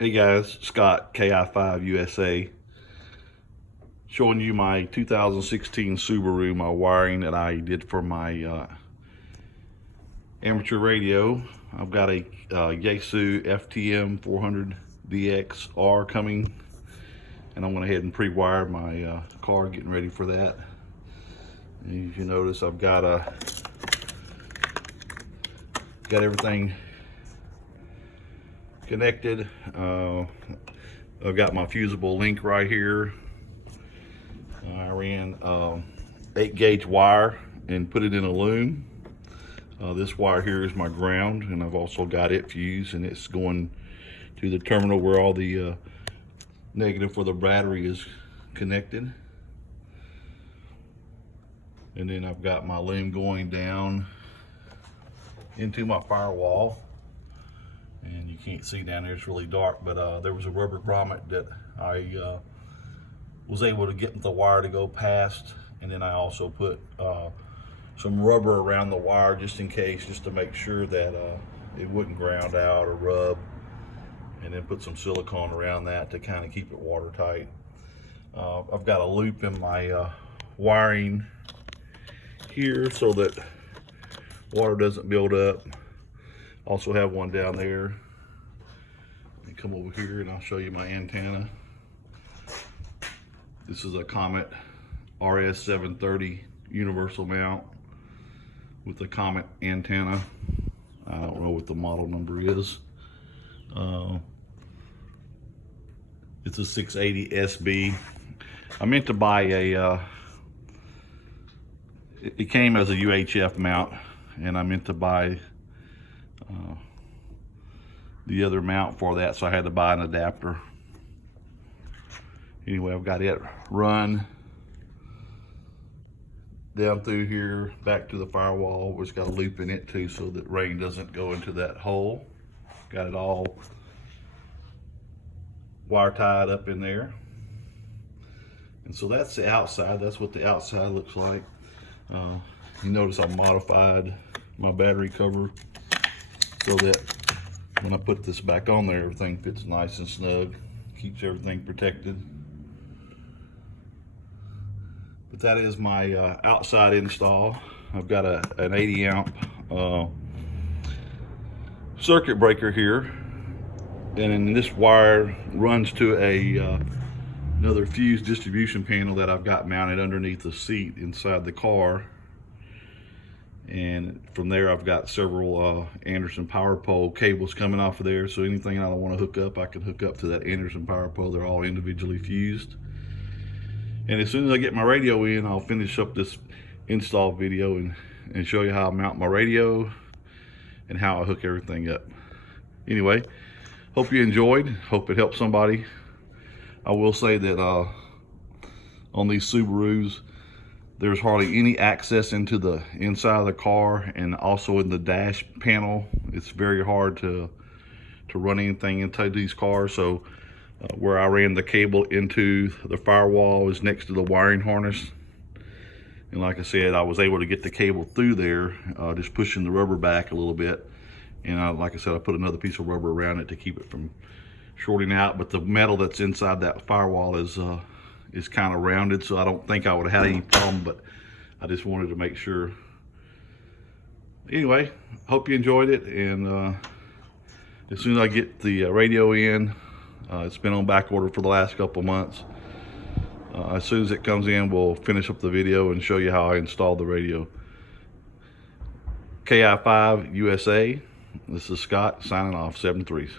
Hey guys, Scott, KI5 USA, showing you my 2016 Subaru, my wiring that I did for my amateur radio. I've got a Yaesu FTM 400DXR coming, and I went ahead and pre-wired my car, getting ready for that. And if you notice, I've got everything connected. I've got my fusible link right here. I ran 8-gauge wire and put it in a loom. This wire here is my ground, and I've also got it fused, and it's going to the terminal where all the negative for the battery is connected. And then I've got my loom going down into my firewall. And you can't see down there, it's really dark, but there was a rubber grommet that I was able to get the wire to go past, and then I also put some rubber around the wire just in case, just to make sure that it wouldn't ground out or rub, and then put some silicone around that to kind of keep it watertight. I've got a loop in my wiring here so that water doesn't build up. Also have one down there. Let me come over here and I'll show you my antenna. This is a Comet RS730 universal mount with a Comet antenna. I don't know what the model number is. It's a 680 SB. I meant to buy a, it came as a UHF mount, and I meant to buy the other mount for that, so I had to buy an adapter. Anyway, I've got it run down through here back to the firewall, which got a loop in it too, so that rain doesn't go into that hole. Got it all wire tied up in there. And so that's the outside. That's what the outside looks like. You notice I modified my battery cover so that when I put this back on there, everything fits nice and snug, keeps everything protected. But that is my outside install. I've got an 80 amp circuit breaker here, and then this wire runs to another fused distribution panel that I've got mounted underneath the seat inside the car. And from there I've got several Anderson power pole cables coming off of there, so anything I don't want to hook up, I can hook up to that Anderson power pole. They're all individually fused. And as soon as I get my radio in, I'll finish up this install video and show you how I mount my radio and how I hook everything up. Anyway, hope you enjoyed, hope it helped somebody. I will say that on these Subarus, there's hardly any access into the inside of the car, and also in the dash panel, it's very hard to run anything into these cars. So where I ran the cable into the firewall is next to the wiring harness. And like I said, I was able to get the cable through there, just pushing the rubber back a little bit. And like I said, I put another piece of rubber around it to keep it from shorting out. But the metal that's inside that firewall is kind of rounded, so I don't think I would have had any problem, but I just wanted to make sure. Anyway, hope you enjoyed it, and as soon as I get the radio in, it's been on back order for the last couple months. As soon as it comes in, we'll finish up the video and show you how I installed the radio. KI5 USA, this is Scott signing off, 7 3s.